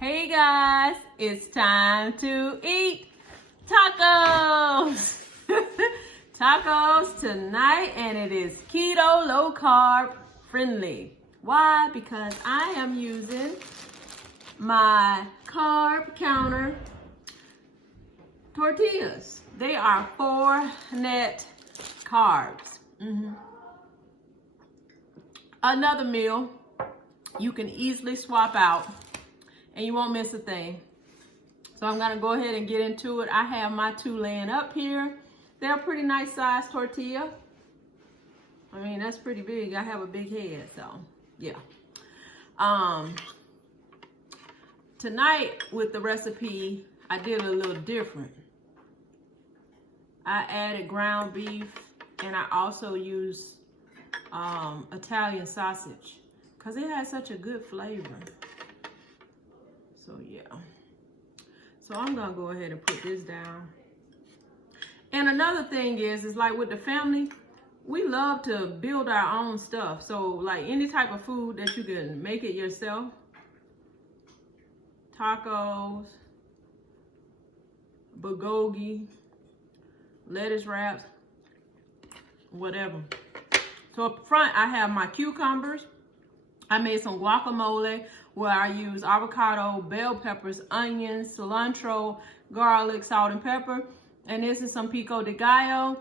Hey guys, it's time to eat tacos. Tacos tonight, and it is keto, low carb friendly. Why? Because I am using my carb counter tortillas. They are 4 net carbs. Another meal you can easily swap out and you won't miss a thing. So I'm gonna go ahead and get into it. I have my 2 laying up here. They're a pretty nice size tortilla. I mean, that's pretty big. I have a big head, so yeah. Tonight with the recipe, I did a little different. I added ground beef, and I also used Italian sausage because it has such a good flavor. So yeah. So I'm gonna go ahead and put this down. And another thing is like with the family, we love to build our own stuff. So like any type of food that you can make it yourself. Tacos, bulgogi, lettuce wraps, whatever. So up front, I have my cucumbers. I made some guacamole where I use avocado, bell peppers, onions, cilantro, garlic, salt, and pepper. And this is some pico de gallo.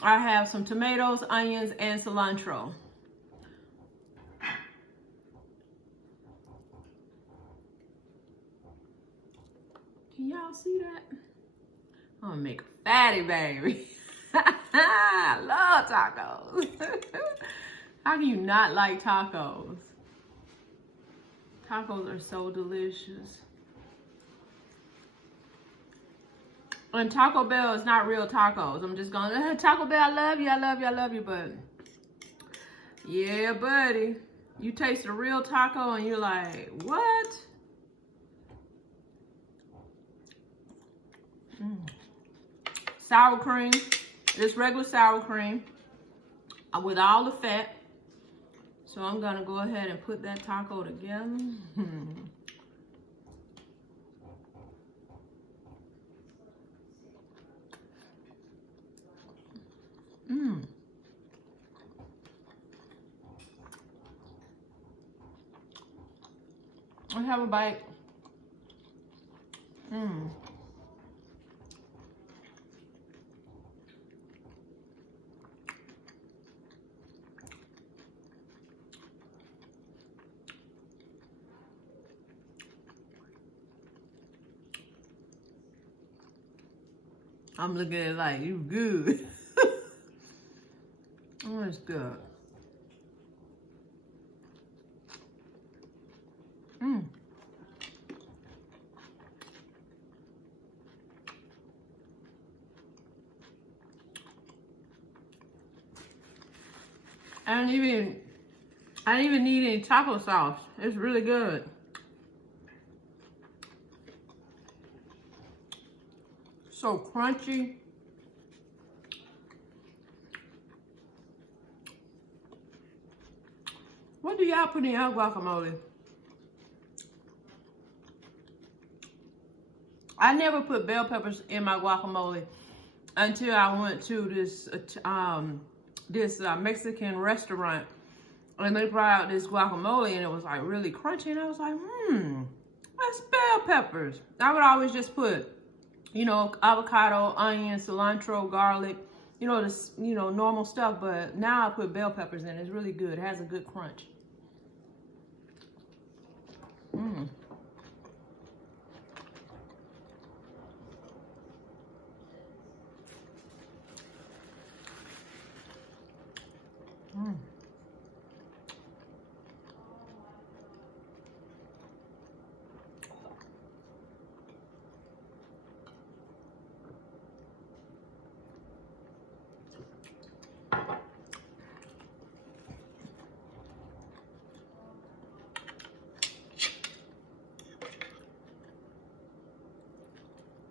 I have some tomatoes, onions, and cilantro. Can y'all see that? I'm gonna make a fatty baby. I love tacos. How can you not like tacos? Tacos are so delicious. And Taco Bell is not real tacos. I'm just going, Taco Bell, I love you, I love you, I love you, but yeah, buddy. You taste a real taco and you're like, what? Sour cream. It's regular sour cream with all the fat. So I'm gonna go ahead and put that taco together. Let's have a bite. I'm looking at it like, you good. Oh, it's good. I didn't even need any taco sauce. It's really good. So crunchy. What do y'all put in your guacamole? I never put bell peppers in my guacamole until I went to this Mexican restaurant, and they brought out this guacamole, and it was like really crunchy, and I was like, that's bell peppers. I would always just put, you know, avocado, onion, cilantro, garlic, you know, this, you know, normal stuff, but now I put bell peppers in. It's really good. It has a good crunch.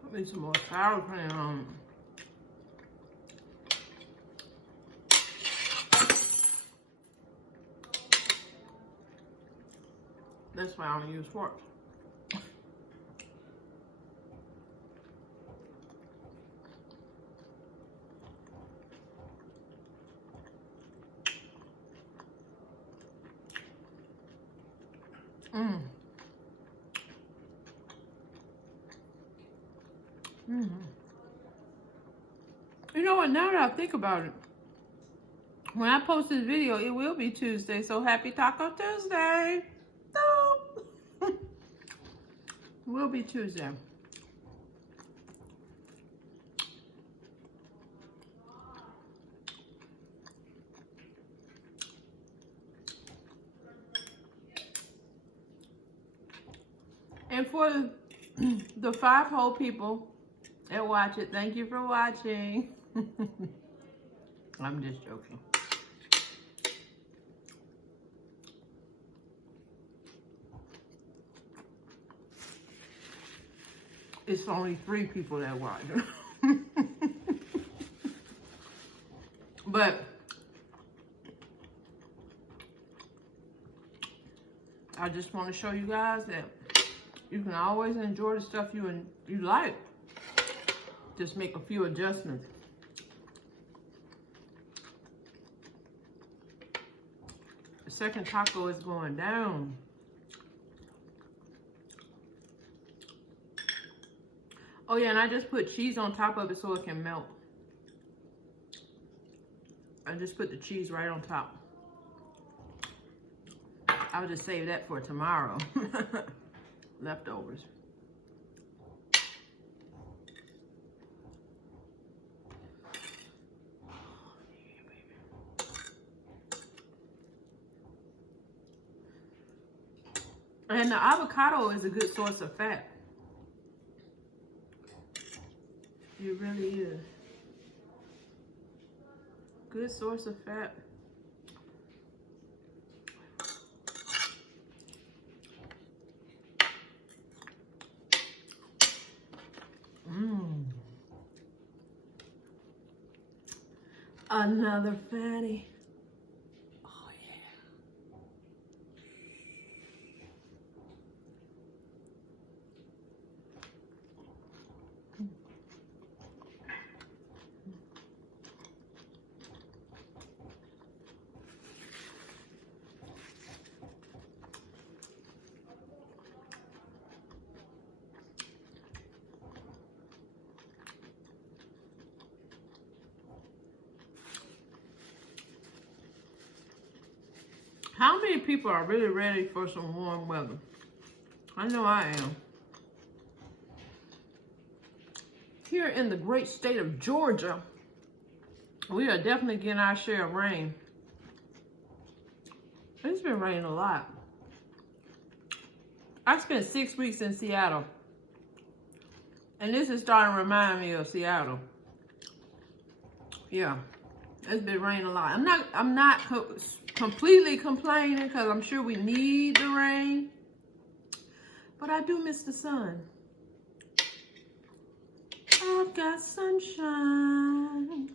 Put me some more sour cream on. That's why I don't use forks. Mm. Mm. You know what? Now that I think about it, when I post this video, it will be Tuesday. So happy Taco Tuesday! No. It will be Tuesday. And for the 5 whole people that watch it, thank you for watching. I'm just joking. It's only 3 people that watch it. But I just want to show you guys that you can always enjoy the stuff you like. Just make a few adjustments. The second taco is going down. Oh yeah, and I just put cheese on top of it so it can melt. I just put the cheese right on top. I'll just save that for tomorrow. Leftovers. And the avocado is a good source of fat. It really is. Good source of fat. Mmm. Another fatty. Oh yeah. How many people are really ready for some warm weather? I know I am. Here in the great state of Georgia, we are definitely getting our share of rain. It's been raining a lot. I spent 6 weeks in Seattle, and this is starting to remind me of Seattle. Yeah, it's been raining a lot. I'm not completely complaining because I'm sure we need the rain, but I do miss the sun. I've got sunshine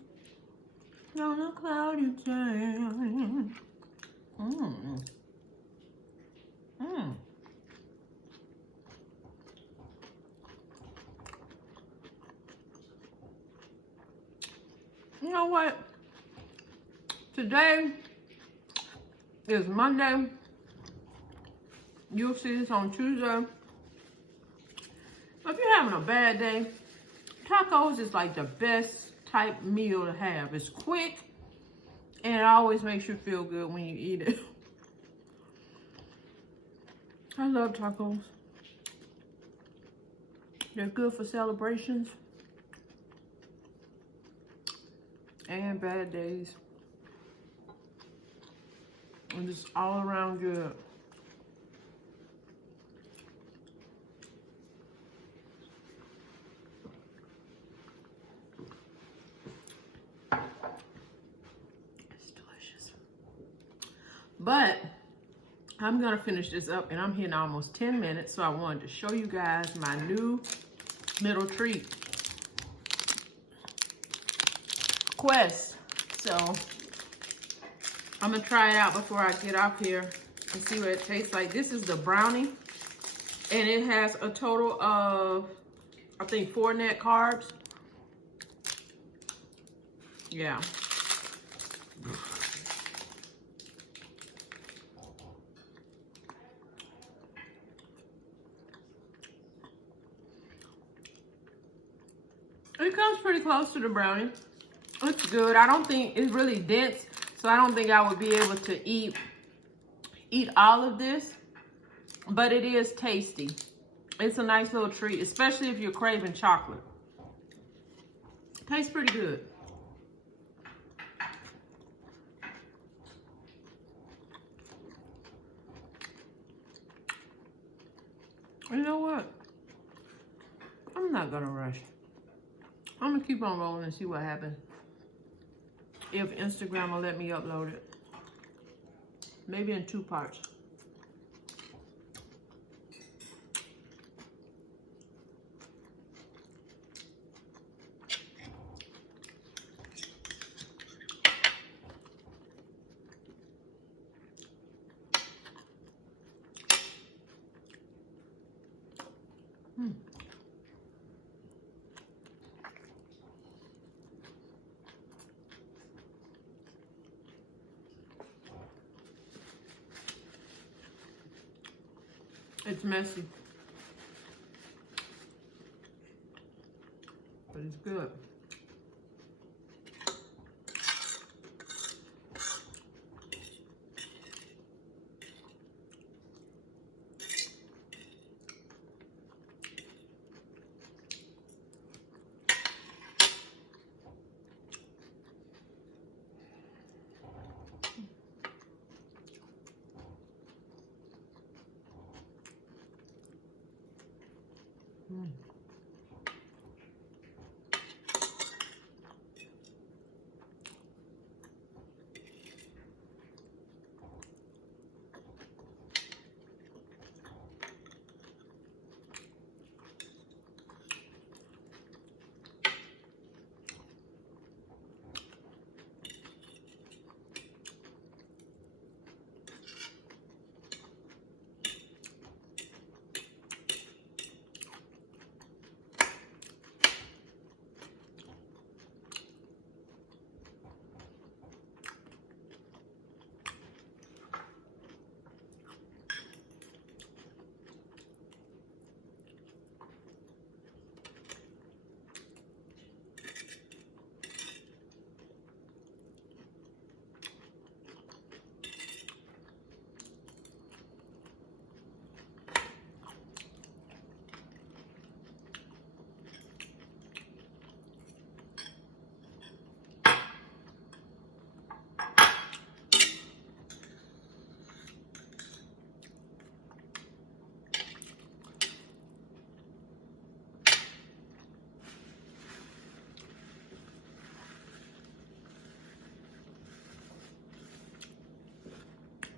on a cloudy day. You know what? Today is Monday. You'll see this on Tuesday. If you're having a bad day, tacos is like the best type meal to have. It's quick and it always makes you feel good when you eat it. I love tacos. They're good for celebrations and bad days. And just all around good. It's delicious. But I'm gonna finish this up, and I'm hitting almost 10 minutes, so I wanted to show you guys my new middle treat, Quest. So I'm gonna try it out before I get off here and see what it tastes like. This is the brownie, and it has a total of, I think, 4 net carbs. Yeah. It comes pretty close to the brownie. It's good. I don't think it's really dense, so I don't think I would be able to eat all of this, but it is tasty. It's a nice little treat, especially if you're craving chocolate. Tastes pretty good. You know what? I'm not gonna rush. I'm gonna keep on rolling and see what happens. If Instagram will let me upload it. Maybe in 2 parts. It's messy, but it's good.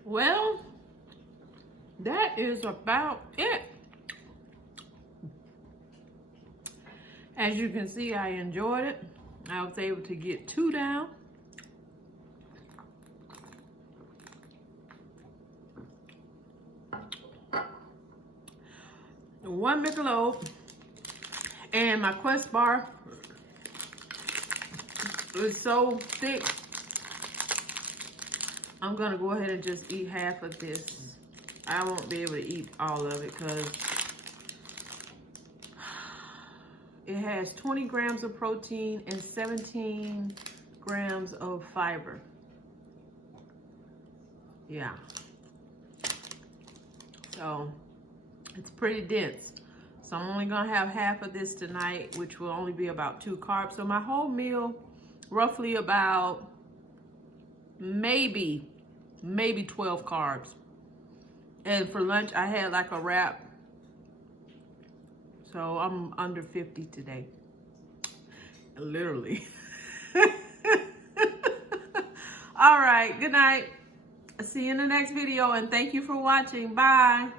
Well, that is about it. As you can see, I enjoyed it. I was able to get 2 down. One Michelob, and my Quest bar is so thick. I'm gonna go ahead and just eat half of this. I won't be able to eat all of it because it has 20 grams of protein and 17 grams of fiber. Yeah. So it's pretty dense. So I'm only gonna have half of this tonight, which will only be about 2 carbs. So my whole meal, roughly about maybe 12 carbs. And for lunch, I had like a wrap. So I'm under 50 today. Literally. All right, good night. See you in the next video, and thank you for watching. Bye.